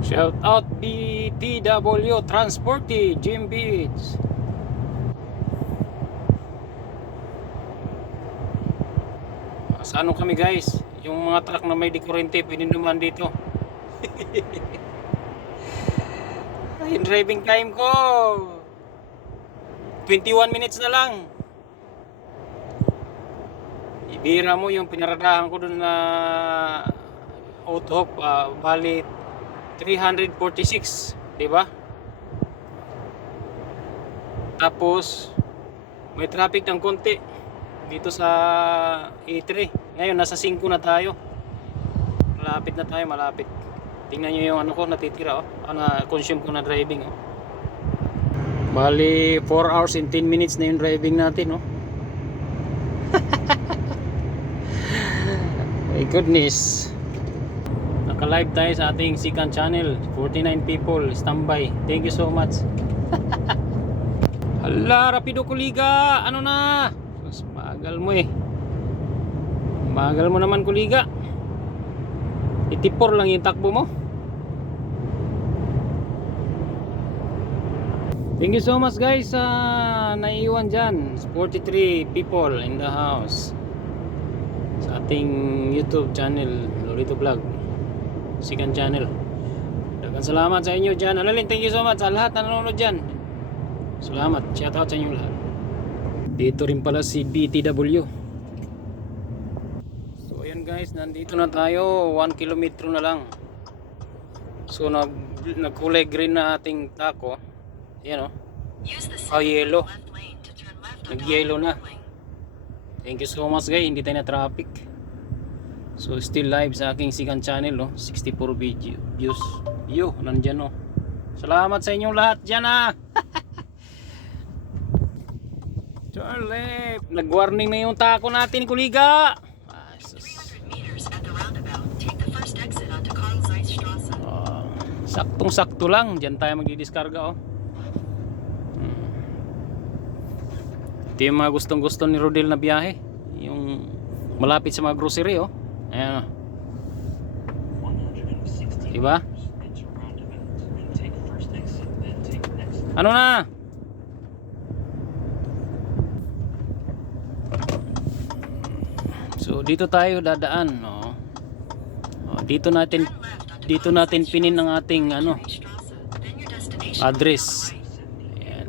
Shout out BTW Transporty, Jim Beats. Sa ano kami guys? Yung mga truck na may dekurente pwede naman dito. Yung driving time ko 21 minutes na lang. Ibira mo yung pinaradahan ko dun na Outhope, bali 346, di ba? Tapos may traffic ng konti dito sa E3. Ngayon nasa 5 na tayo. Malapit na tayo, malapit. Tingnan nyo yung ano ko natitira, na consume ko na driving, Bali 4 hours and 10 minutes na yung driving natin, My goodness. Naka-live tayo sa ating second channel. 49 people standby. Thank you so much. Hala, rapido kuliga. Ano na? Mas magal mo Magal mo naman kuliga. 84 lang yung takbo mo. Thank you so much guys sa naiiwan dyan. 43 people in the house sa ating YouTube channel, Lorito Vlog second channel. Daghang salamat sa inyo dyan. Analing, thank you so much sa lahat na nanonood dyan. Salamat, shout out sa inyo lahat. Dito rin pala si BTW. So ayan guys, nandito na tayo. 1 kilometro na lang. So nagkulay green na ating tako. Ayan yellow. Nag-yellow na. Thank you so much guys, hindi tayo na traffic. So still live sa aking second channel, 64 views. Nandyan Salamat sa inyong lahat dyan Charlie, nag-warning na yung tako natin kuliga. Saktong sakto lang, dyan tayo magdidiskarga Ito yung mga gustong gusto ni Rodel na biyahe, yung malapit sa mga grocery ayan diba? Ano na? So dito tayo dadaan dito natin pinin ang ating address. Ayan.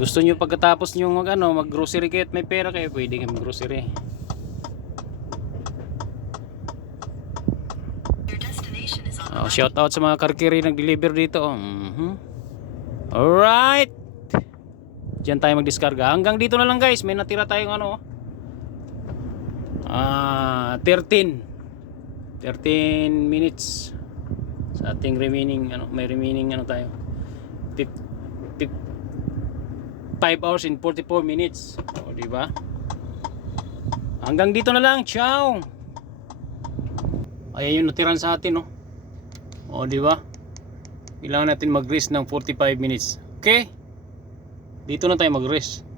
Gusto nyo pagkatapos nyo mag grocery kayo at may pera kayo, pwede kayo mag grocery. Shout out sa mga karkiri nag-deliver dito. Alright. Diyan tayo magdiskarga. Hanggang dito na lang guys. May natira tayong 13 minutes sa ating remaining may remaining tayo 5 hours and 44 minutes. Diba? Hanggang dito na lang. Ciao. Ayan yung natiran sa atin diba? Kailangan natin mag-rest ng 45 minutes. Okay? Dito na tayo mag-rest.